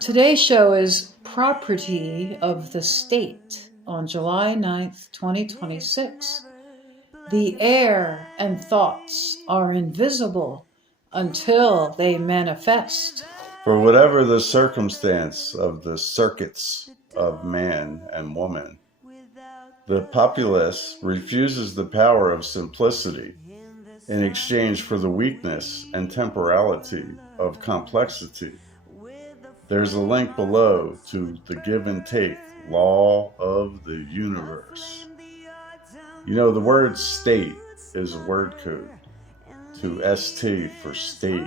Today's show is Property of the State on July 9th, 2026. The air and thoughts are invisible until they manifest. For whatever the circumstance of the circuits of man and woman, the populace refuses the power of simplicity in exchange for the weakness and temporality of complexity. There's a link below to the give and take law of the universe. You know, the word state is a word code to ST for stage.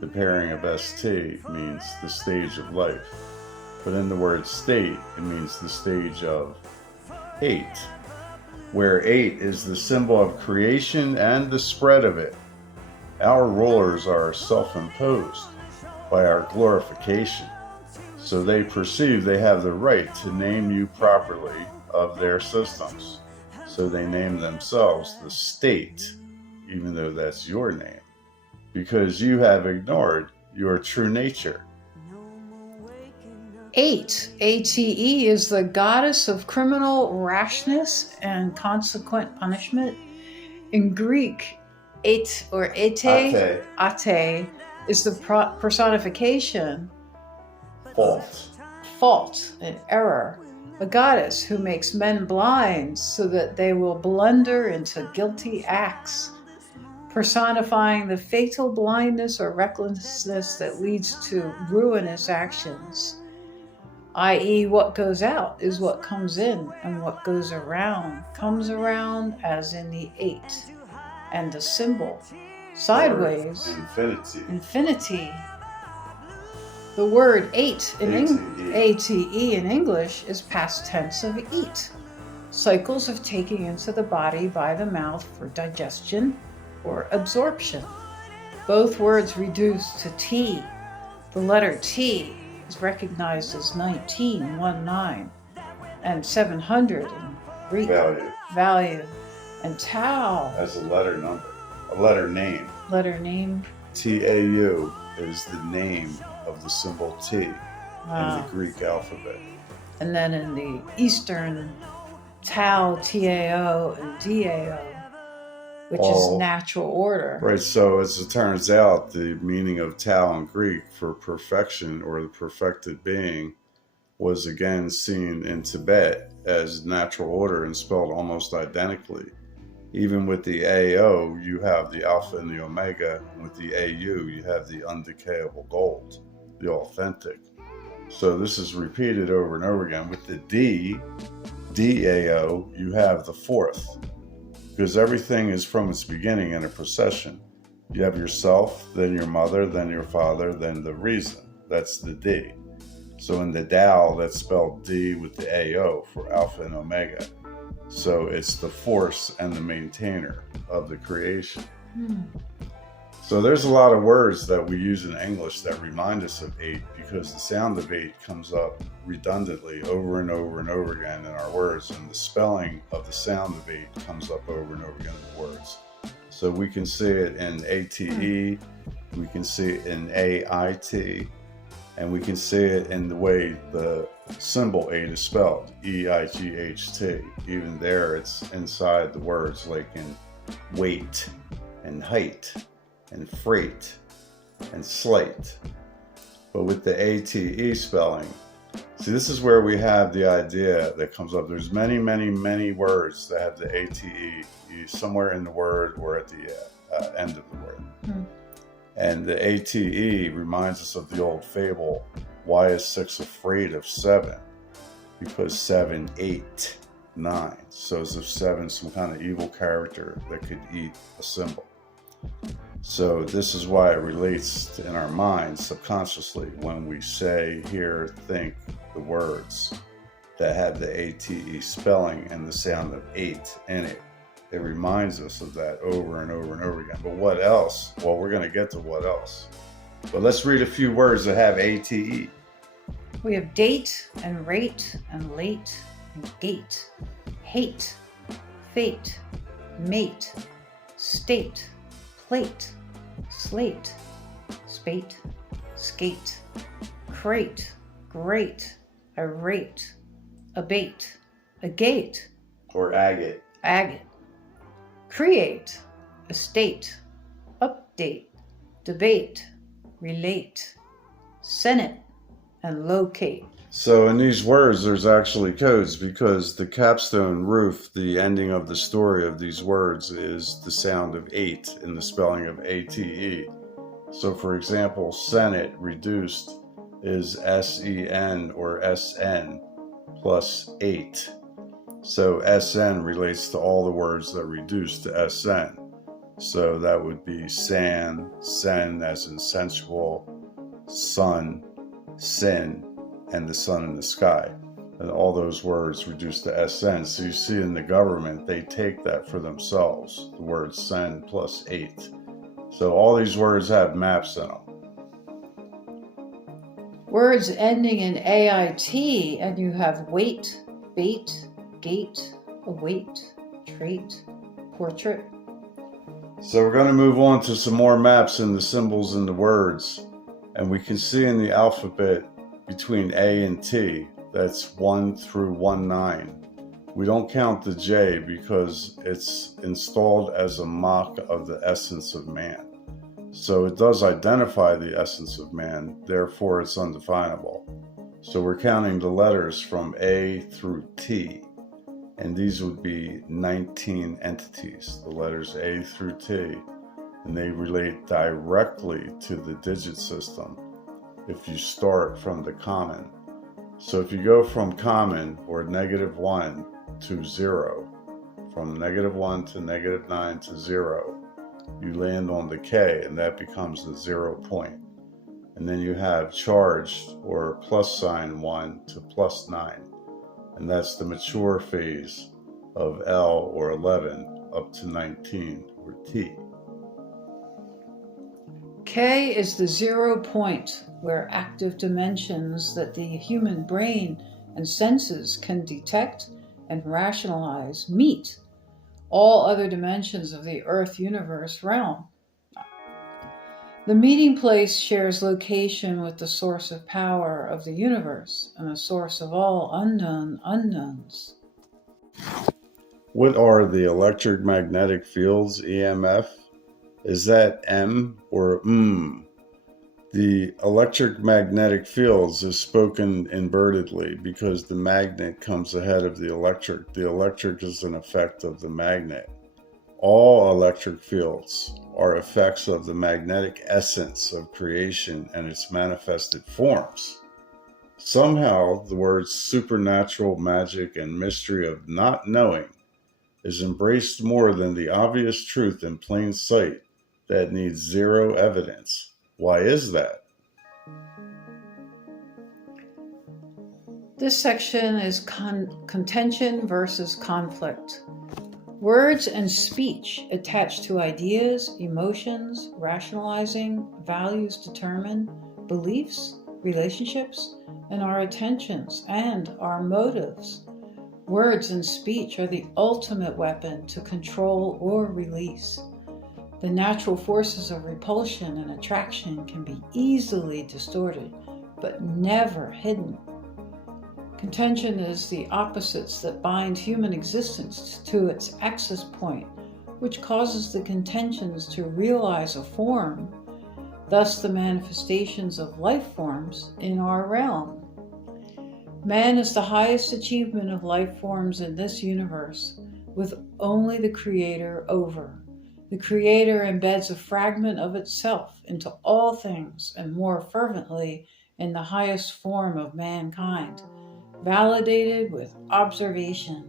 The pairing of ST means the stage of life. But in the word state, it means the stage of 8, where 8 is the symbol of creation and the spread of it. Our rulers are self-imposed by our glorification, so they perceive they have the right to name you properly of their systems. So they name themselves the state, even though that's your name, because you have ignored your true nature. 8, ATE, is the goddess of criminal rashness and consequent punishment. In Greek, ate or ate is the personification fault and error, a goddess who makes men blind so that they will blunder into guilty acts, personifying the fatal blindness or recklessness that leads to ruinous actions. I.e., what goes out is what comes in, and what goes around comes around, as in the 8, and the symbol sideways, infinity. The word 8 in ATE in English is past tense of eat, cycles of taking into the body by the mouth for digestion or absorption. Both words reduced to T. The letter T is recognized as 1919 and 700 in Greek value, and Tau as a letter number, a letter name. TAU is the name of the symbol T in the Greek alphabet. And then in the Eastern, Tau, TAO, and DAO, which is natural order. Right, so as it turns out, the meaning of Tao in Greek for perfection or the perfected being was again seen in Tibet as natural order and spelled almost identically. Even with the AO, you have the Alpha and the Omega, and with the AU, you have the undecayable gold, the authentic. So this is repeated over and over again. With the D, DAO, you have the fourth, because everything is from its beginning in a procession. You have yourself, then your mother, then your father, then the reason. That's the D. So in the Tao, that's spelled D with the AO for Alpha and Omega. So it's the force and the maintainer of the creation. So there's a lot of words that we use in English that remind us of 8, because the sound of 8 comes up redundantly over and over and over again in our words, and the spelling of the sound of 8 comes up over and over again in the words. So we can see it in ATE, we can see it in AIT, and we can see it in the way the symbol 8 is spelled, EIGHT. Even there, it's inside the words, like in weight and height and freight and slight. But with the ATE spelling, see, this is where we have the idea that comes up. There's many, many, many words that have the ATE somewhere in the word or at the end of the word. And the ATE reminds us of the old fable, why is 6 afraid of 7? Because 7, 8, 9. So as if 7 is some kind of evil character that could eat a symbol. So this is why it relates in our minds subconsciously when we say, hear, think the words that have the ATE spelling and the sound of 8 in it. It reminds us of that over and over and over again. But what else? Well, we're going to get to what else. But let's read a few words that have ATE. We have date and rate and late and gate, hate, fate, mate, state, plate, slate, spate, skate, crate, great, irate, abate, agate, or agate. agate, create, estate, update, debate, relate, senate, and locate. So in these words, there's actually codes because the capstone roof, the ending of the story of these words, is the sound of 8 in the spelling of ATE. So for example, Senate reduced is SEN or SN plus 8. So SN relates to all the words that reduce to SN. So that would be san, sen as in sensual, sun, sin, and the sun in the sky. And all those words reduce to SN. So you see in the government, they take that for themselves, the word sen plus 8. So all these words have maps in them. Words ending in AIT, and you have wait, bait, gate, await, trait, portrait. So we're going to move on to some more maps and the symbols in the words. And we can see in the alphabet between A and T, that's 1 through 19. We don't count the J because it's installed as a mock of the essence of man. So it does identify the essence of man, therefore it's undefinable. So we're counting the letters from A through T, and these would be 19 entities, the letters A through T, and they relate directly to the digit system if you start from the common. So if you go from common or -1 to 0, from -1 to -9 to 0, you land on the K and that becomes the 0 point. And then you have charged or +1 to +9, and that's the mature phase of L or 11 up to 19 or T. K is the 0 point where active dimensions that the human brain and senses can detect and rationalize meet all other dimensions of the Earth universe realm. The meeting place shares location with the source of power of the universe and the source of all unknown unknowns. What are the electromagnetic fields, EMF? Is that M or M? The electromagnetic fields is spoken invertedly because the magnet comes ahead of the electric. The electric is an effect of the magnet. All electric fields are effects of the magnetic essence of creation and its manifested forms. Somehow, the words supernatural, magic, and mystery of not knowing is embraced more than the obvious truth in plain sight that needs zero evidence. Why is that? This section is contention versus conflict. Words and speech attached to ideas, emotions, rationalizing, values determine, beliefs, relationships, and our attentions and our motives. Words and speech are the ultimate weapon to control or release. The natural forces of repulsion and attraction can be easily distorted, but never hidden. Contention is the opposites that bind human existence to its axis point, which causes the contentions to realize a form, thus the manifestations of life forms in our realm. Man is the highest achievement of life forms in this universe, with only the Creator over. The Creator embeds a fragment of itself into all things and more fervently in the highest form of mankind, validated with observation.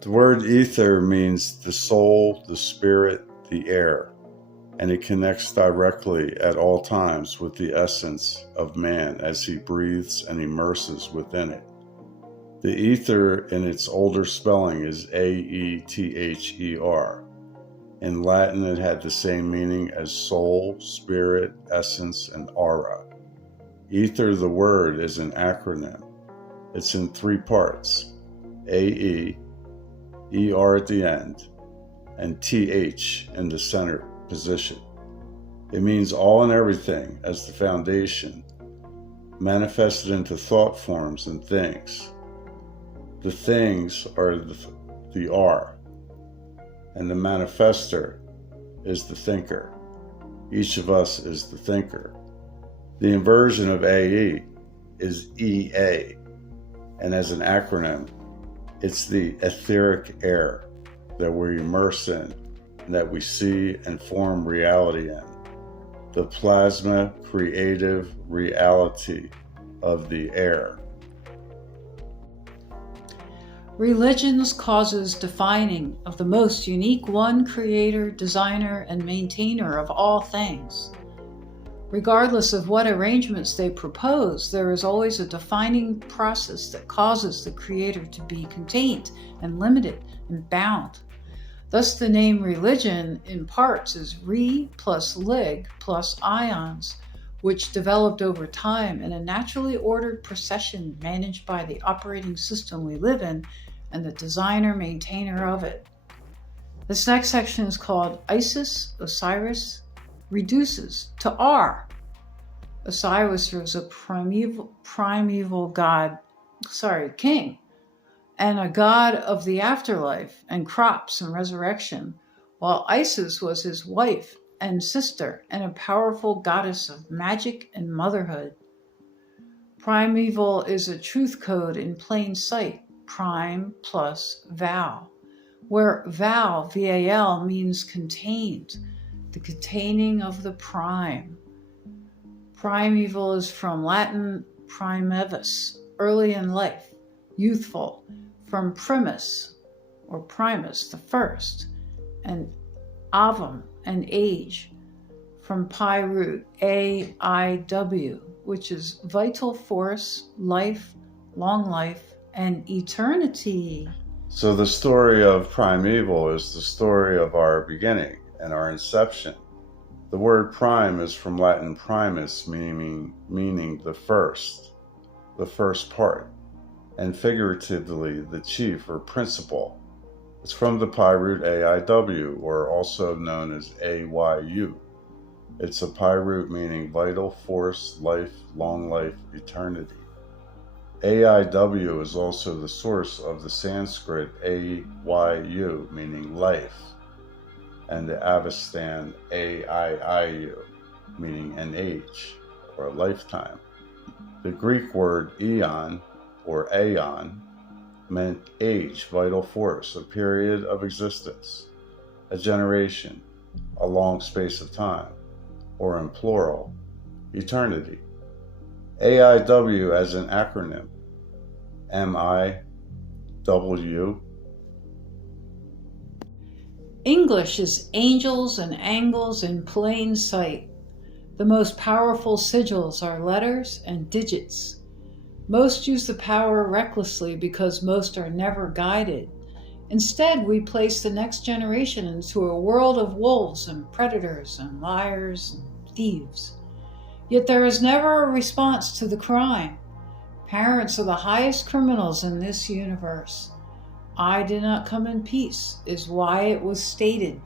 The word ether means the soul, the spirit, the air, and it connects directly at all times with the essence of man as he breathes and immerses within it. The ether in its older spelling is Aether. In Latin, it had the same meaning as soul, spirit, essence, and aura. Ether, the word, is an acronym. It's in 3 parts, AE, ER at the end, and TH in the center position. It means all and everything as the foundation. manifested into thought forms and things. The things are the R, and the manifester is the thinker. Each of us is the thinker. The inversion of AE is EA, and as an acronym, it's the etheric air that we immerse in, and that we see and form reality in. The plasma creative reality of the air. Religions causes defining of the most unique one creator, designer, and maintainer of all things. Regardless of what arrangements they propose, there is always a defining process that causes the creator to be contained and limited and bound. Thus the name religion in parts is re plus lig plus ions, which developed over time in a naturally ordered procession managed by the operating system we live in and the designer maintainer of it. This next section is called Isis, Osiris, reduces to R. Osiris was a primeval king, and a god of the afterlife and crops and resurrection, while Isis was his wife and sister and a powerful goddess of magic and motherhood. Primeval is a truth code in plain sight, prime plus val, where val, V-A-L, means contained, the containing of the prime. Primeval is from Latin primevus, early in life, youthful, from primus, or primus, the first, and avum, an age, from pi root AIW, which is vital force, life, long life, and eternity. So the story of primeval is the story of our beginning and our inception. The word prime is from Latin primus, meaning the first part, and figuratively the chief or principal. It's from the pi root AIW, or also known as AYU. It's a pi root meaning vital force, life, long life, eternity. AIW is also the source of the Sanskrit AYU, meaning life, and the Avestan AIIU, meaning an age or a lifetime. The Greek word eon or aeon meant age, vital force, a period of existence, a generation, a long space of time, or in plural, eternity. AIW as an acronym, MIW. English is angels and angles in plain sight. The most powerful sigils are letters and digits. Most use the power recklessly because most are never guided. Instead, we place the next generation into a world of wolves and predators and liars and thieves. Yet there is never a response to the crime. Parents are the highest criminals in this universe. I did not come in peace is why it was stated.